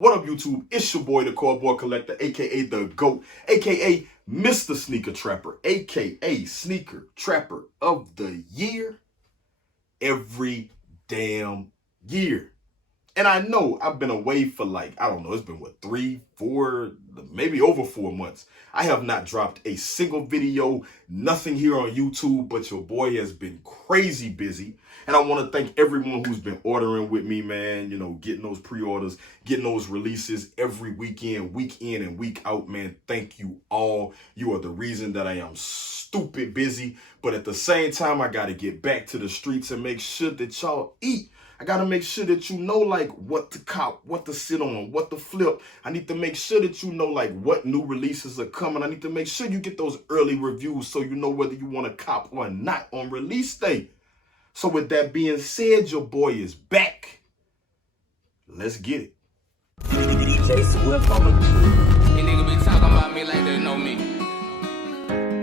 What up, YouTube? It's your boy, the Cardboard Collector, aka the GOAT, aka Mr. Sneaker Trapper, aka Sneaker Trapper of the Year every damn year. And I know I've been away for it's been 3, 4, maybe over 4 months. I have not dropped a single video, nothing here on YouTube, but your boy has been crazy busy. And I want to thank everyone who's been ordering with me, man, getting those pre-orders, getting those releases every weekend, week in and week out, man. Thank you all. You are the reason that I am stupid busy. But at the same time, I got to get back to the streets and make sure that y'all eat. I got to make sure that you know, what to cop, what to sit on, what to flip. I need to make sure that you know, what new releases are coming. I need to make sure you get those early reviews so you know whether you want to cop or not on release day. So with that being said, your boy is back. Let's get it. Jason Whip on them. You niggas be talking about me like they know me.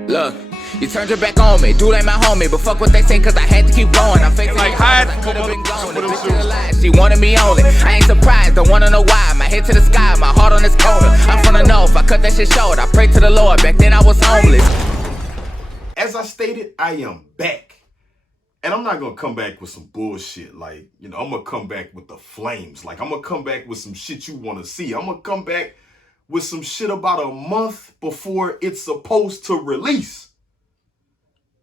Look. You turned your back on me, dude ain't my homie, but fuck what they say cause I had to keep going. I'm facing like I could've been gone. The bitch in the lie, she wanted me only. I ain't surprised, don't wanna know why. My head to the sky, my heart on this corner. I'm from the north, I cut that shit short. I prayed to the Lord, back then I was homeless. As I stated, I am back. And I'm not gonna come back with some bullshit. I'm gonna come back with the flames. I'm gonna come back with some shit you wanna see. I'm gonna come back with some shit about a month before it's supposed to release.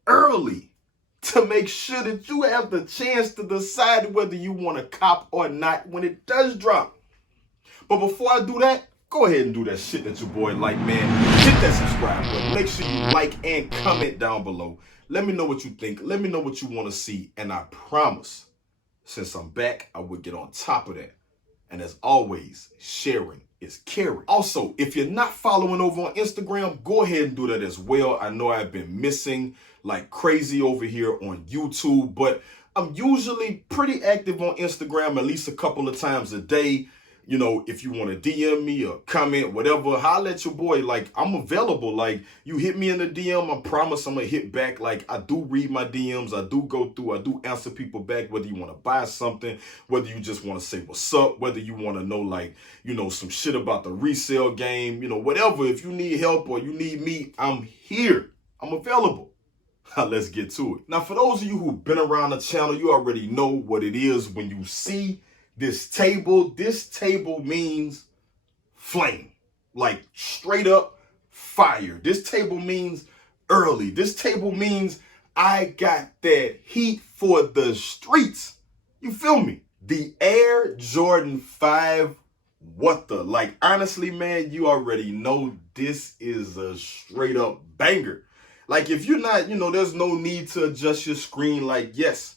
Early, to make sure that you have the chance to decide whether you want to cop or not when it does drop. But before I do that, go ahead and do that shit that your boy like, man. Hit that subscribe button. Make sure you like and comment down below. Let me know what you think. Let me know what you want to see. And I promise, since I'm back, I will get on top of that. And as always, sharing is caring. Also, if you're not following over on Instagram, go ahead and do that as well. I know I've been missing like crazy over here on YouTube, but I'm usually pretty active on Instagram at least a couple of times a day. If you want to DM me or comment, whatever, holla at your boy. I'm available. You hit me in the DM, I promise I'm going to hit back. I do read my DMs. I do go through. I do answer people back, whether you want to buy something, whether you just want to say what's up, whether you want to know, some shit about the resale game, whatever. If you need help or you need me, I'm here. I'm available. Let's get to it. Now, for those of you who've been around the channel, you already know what it is when you see this table means flame, straight up fire. This table means early. This table means I got that heat for the streets. You feel me? The Air Jordan 5, what the? Honestly, man, you already know this is a straight up banger. If you're not, there's no need to adjust your screen. Yes.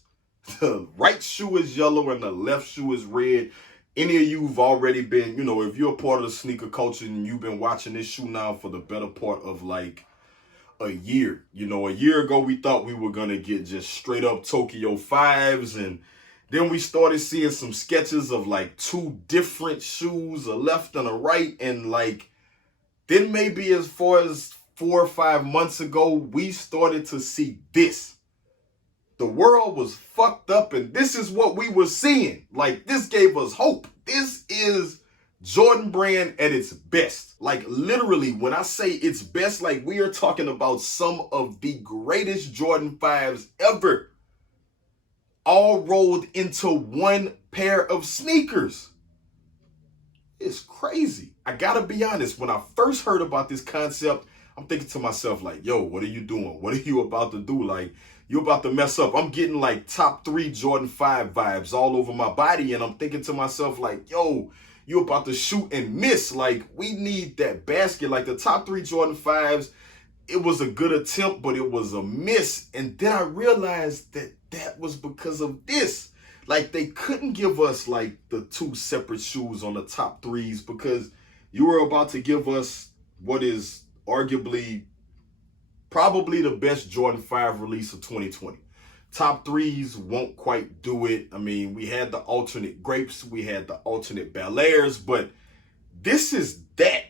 The right shoe is yellow and the left shoe is red. Any of you have already been, if you're a part of the sneaker culture and you've been watching this shoe now for the better part of a year. A year ago we thought we were going to get just straight up Tokyo 5s, and then we started seeing some sketches of two different shoes, a left and a right, and then maybe as far as 4 or 5 months ago, we started to see this. The world was fucked up, and this is what we were seeing. This gave us hope. This is Jordan brand at its best. Literally, when I say its best, we are talking about some of the greatest Jordan 5s ever, all rolled into one pair of sneakers. It's crazy. I gotta be honest, when I first heard about this concept, I'm thinking to myself, yo, what are you doing? What are you about to do? You're about to mess up. I'm getting top 3 Jordan 5 vibes all over my body. And I'm thinking to myself, yo, you're about to shoot and miss. We need that basket. The top 3 Jordan 5s, it was a good attempt, but it was a miss. And then I realized that was because of this. They couldn't give us the 2 separate shoes on the top 3s because you were about to give us what is arguably probably the best Jordan 5 release of 2020. Top 3s won't quite do it. I mean, we had the alternate grapes, we had the alternate Bel Airs, but this is that.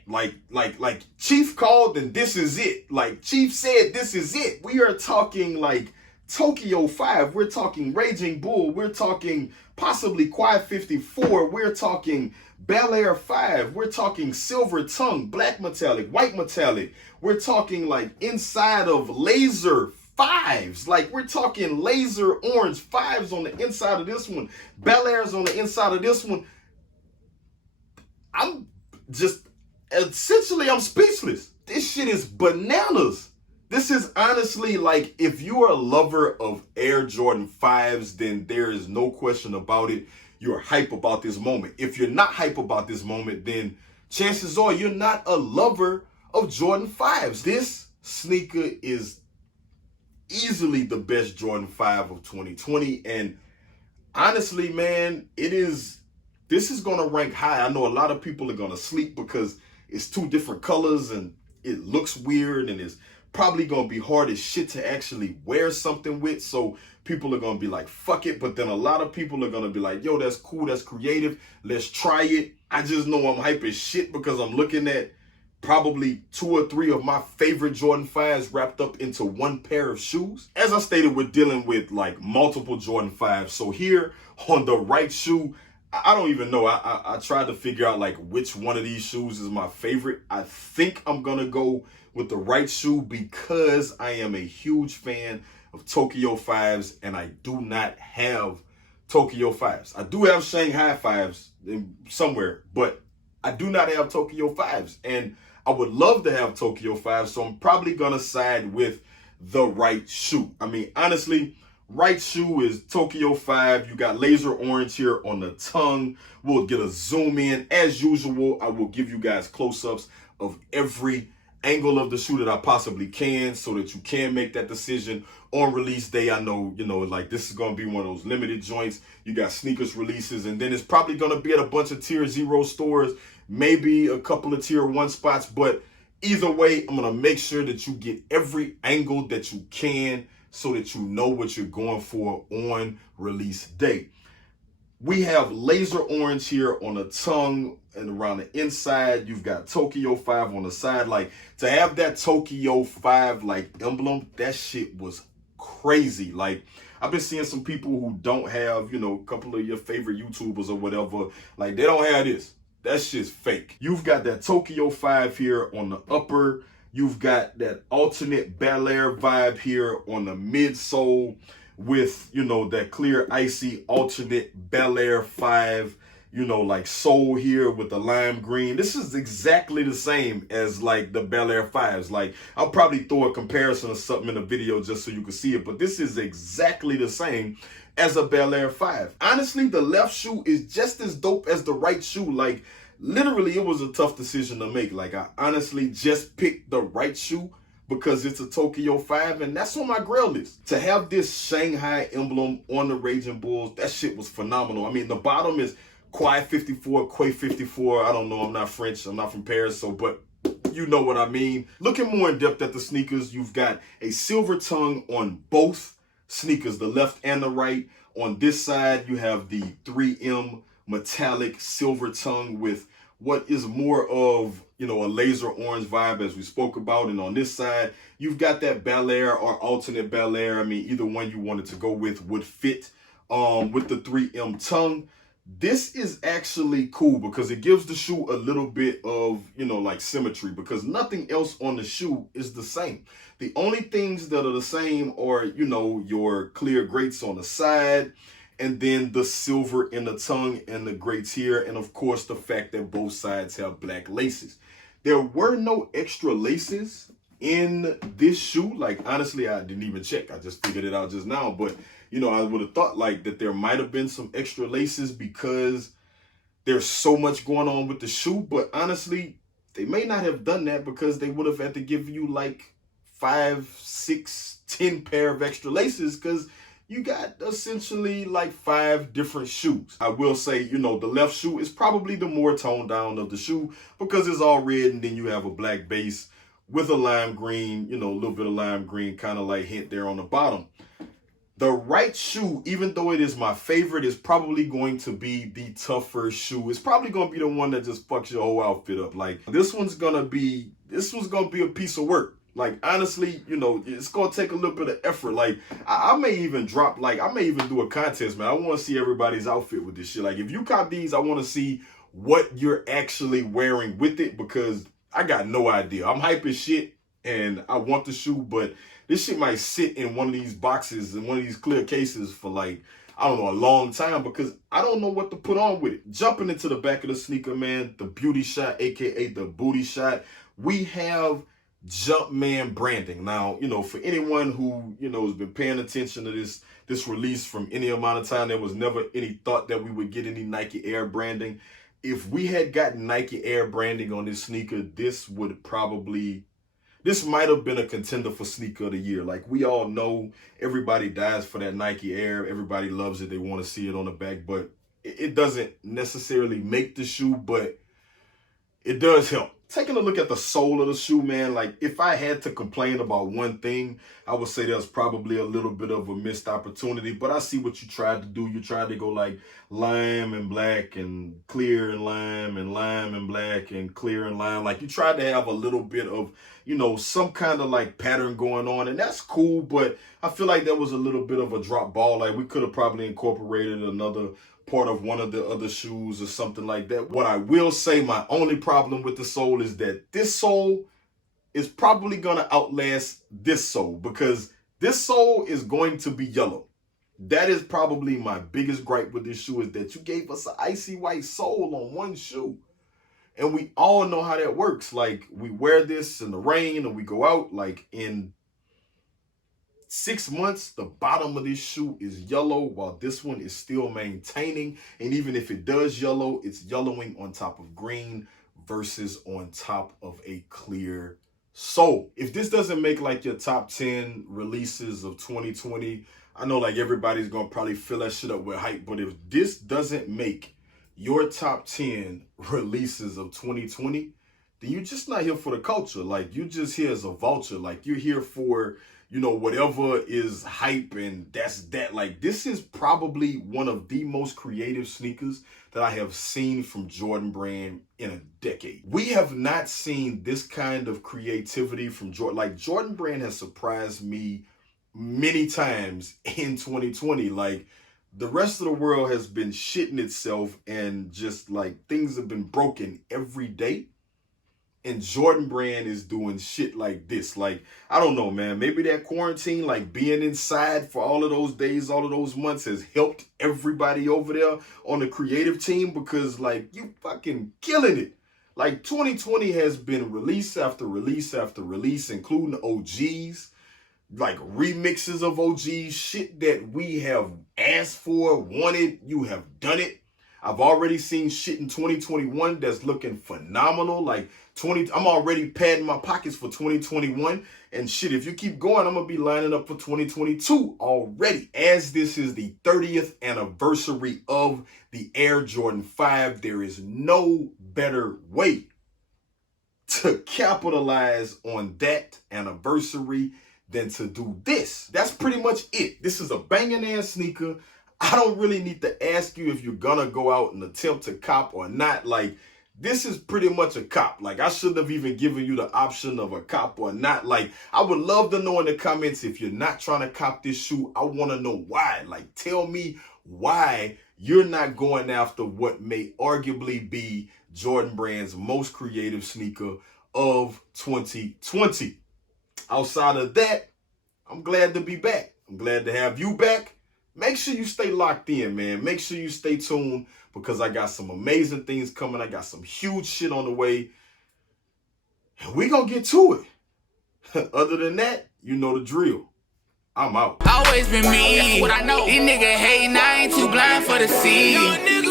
Chief called and this is it. Chief said this is it. We are talking Tokyo 5. We're talking Raging Bull. We're talking possibly Quad 54. We're talking Bel Air 5, we're talking silver tongue, black metallic, white metallic. We're talking like inside of laser 5s. Like we're talking laser orange 5s on the inside of this one. Bel Air's on the inside of this one. I'm speechless. This shit is bananas. This is honestly like, if you are a lover of Air Jordan 5s, then there is no question about it. You're hype about this moment. If you're not hype about this moment, then chances are you're not a lover of Jordan 5s. This sneaker is easily the best Jordan 5 of 2020. And honestly, man, this is going to rank high. I know a lot of people are going to sleep because it's two different colors and it looks weird and it's probably going to be hard as shit to actually wear something with. So people are going to be like, fuck it. But then a lot of people are going to be like, yo, that's cool. That's creative. Let's try it. I just know I'm hype as shit because I'm looking at probably 2 or 3 of my favorite Jordan 5s wrapped up into one pair of shoes. As I stated, we're dealing with like multiple Jordan 5s. So here on the right shoe, I don't even know. I tried to figure out like which one of these shoes is my favorite. I think I'm going to go with the right shoe because I am a huge fan of Tokyo 5s and I do not have Tokyo 5s. I do have Shanghai 5s somewhere, but I do not have Tokyo 5s. And I would love to have Tokyo 5s, so I'm probably going to side with the right shoe. I mean, honestly, right shoe is Tokyo 5. You got laser orange here on the tongue. We'll get a zoom in. As usual, I will give you guys close-ups of every angle of the shoe that I possibly can so that you can make that decision on release day. I know, like this is going to be one of those limited joints. You got sneakers releases, and then it's probably going to be at a bunch of tier 0 stores, maybe a couple of tier 1 spots. But either way, I'm going to make sure that you get every angle that you can so that you know what you're going for on release day. We have laser orange here on the tongue and around the inside. You've got Tokyo 5 on the side. Like, to have that Tokyo 5 like emblem, that shit was crazy. Like, I've been seeing some people who don't have, a couple of your favorite YouTubers or whatever, like they don't have this. That shit's fake. You've got that Tokyo 5 here on the upper. You've got that alternate Bel Air vibe here on the midsole with, that clear icy alternate Bel Air 5, like sole here with the lime green. This is exactly the same as like the Bel Air 5s. Like, I'll probably throw a comparison or something in the video just so you can see it, but this is exactly the same as a Bel Air 5. Honestly, the left shoe is just as dope as the right shoe. Like, literally, it was a tough decision to make. Like, I honestly just picked the right shoe because it's a Tokyo 5, and that's on my grail list. To have this Shanghai emblem on the Raging Bulls, that shit was phenomenal. I mean, the bottom is Quai 54, Quai 54. I don't know. I'm not French. I'm not from Paris, but you know what I mean. Looking more in depth at the sneakers, you've got a silver tongue on both sneakers, the left and the right. On this side, you have the 3M metallic silver tongue with what is more of, a laser orange vibe as we spoke about. And on this side, you've got that Bel Air or alternate Bel Air. I mean, either one you wanted to go with would fit with the 3M tongue. This is actually cool because it gives the shoe a little bit of, like symmetry, because nothing else on the shoe is the same. The only things that are the same are, your clear grates on the side, and then the silver in the tongue and the grates here. And of course, the fact that both sides have black laces. There were no extra laces in this shoe. Like, honestly, I didn't even check. I just figured it out just now. But, I would have thought like that there might have been some extra laces because there's so much going on with the shoe. But honestly, they may not have done that because they would have had to give you like 5, 6, 10 pair of extra laces because you got essentially like 5 different shoes. I will say, the left shoe is probably the more toned down of the shoe because it's all red and then you have a black base with a lime green, a little bit of lime green kind of like hint there on the bottom. The right shoe, even though it is my favorite, is probably going to be the tougher shoe. It's probably going to be the one that just fucks your whole outfit up. Like, this one's going to be a piece of work. Like, honestly, it's going to take a little bit of effort. Like, I may even do a contest, man. I want to see everybody's outfit with this shit. Like, if you cop these, I want to see what you're actually wearing with it, because I got no idea. I'm hype as shit and I want the shoe, but this shit might sit in one of these boxes, in one of these clear cases for like, I don't know, a long time, because I don't know what to put on with it. Jumping into the back of the sneaker, man, the beauty shot, aka the booty shot, we have Jumpman branding. Now, you know, for anyone who, you know, has been paying attention to this release from any amount of time, there was never any thought that we would get any Nike Air branding. If we had gotten Nike Air branding on this sneaker, this might have been a contender for sneaker of the year. Like, we all know everybody dies for that Nike Air. Everybody loves it. They want to see it on the back, but it doesn't necessarily make the shoe, but it does help. Taking a look at the sole of the shoe, man, like, if I had to complain about one thing, I would say there's probably a little bit of a missed opportunity, but I see what you tried to do. You tried to go like lime and black and clear and lime and black and clear and lime. Like, you tried to have a little bit of, you know, some kind of like pattern going on, and that's cool, but I feel like there was a little bit of a drop ball. Like, we could have probably incorporated another part of one of the other shoes or something like that. What I will say, my only problem with the sole is that this sole is probably going to outlast this sole, because this sole is going to be yellow. That is probably my biggest gripe with this shoe, is that you gave us an icy white sole on one shoe. And we all know how that works. Like, we wear this in the rain and we go out, like, in 6 months, the bottom of this shoe is yellow, while this one is still maintaining. And even if it does yellow, it's yellowing on top of green versus on top of a clear sole. If this doesn't make like your top 10 releases of 2020, I know like everybody's gonna probably fill that shit up with hype, but if this doesn't make your top 10 releases of 2020, then you're just not here for the culture. Like, you're just here as a vulture. Like, you're here for, you know, whatever is hype, and that's that. Like, this is probably one of the most creative sneakers that I have seen from Jordan Brand in a decade. We have not seen this kind of creativity from Jordan. Like, Jordan Brand has surprised me many times in 2020. Like, the rest of the world has been shitting itself, and just like things have been broken every day. And Jordan Brand is doing shit like this. Like, I don't know, man. Maybe that quarantine, like being inside for all of those days, all of those months, has helped everybody over there on the creative team, because like, you fucking killing it. Like, 2020 has been release after release after release, including OGs, like remixes of OGs, shit that we have asked for, wanted. You have done it. I've already seen shit in 2021 that's looking phenomenal. Like, I'm already padding my pockets for 2021. And shit, if you keep going, I'm going to be lining up for 2022 already. As this is the 30th anniversary of the Air Jordan 5, there is no better way to capitalize on that anniversary than to do this. That's pretty much it. This is a banging ass sneaker. I don't really need to ask you if you're gonna go out and attempt to cop or not. Like, this is pretty much a cop. Like, I shouldn't have even given you the option of a cop or not. Like, I would love to know in the comments if you're not trying to cop this shoe. I want to know why. Like, tell me why you're not going after what may arguably be Jordan Brand's most creative sneaker of 2020. Outside of that, I'm glad to be back. I'm glad to have you back. Make sure you stay locked in, man. Make sure you stay tuned, because I got some amazing things coming. I got some huge shit on the way. And we gonna get to it. Other than that, you know the drill. I'm out. Always been me. That's what I know. These niggas hating, I ain't too blind for the sea.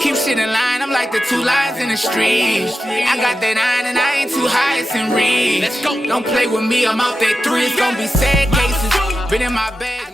Keep shit in line, I'm like the two lines in the street. I got that iron and I ain't too high, it's in reach. Let's go. Don't play with me, I'm out that three. It's gonna be sad cases. Been in my bag.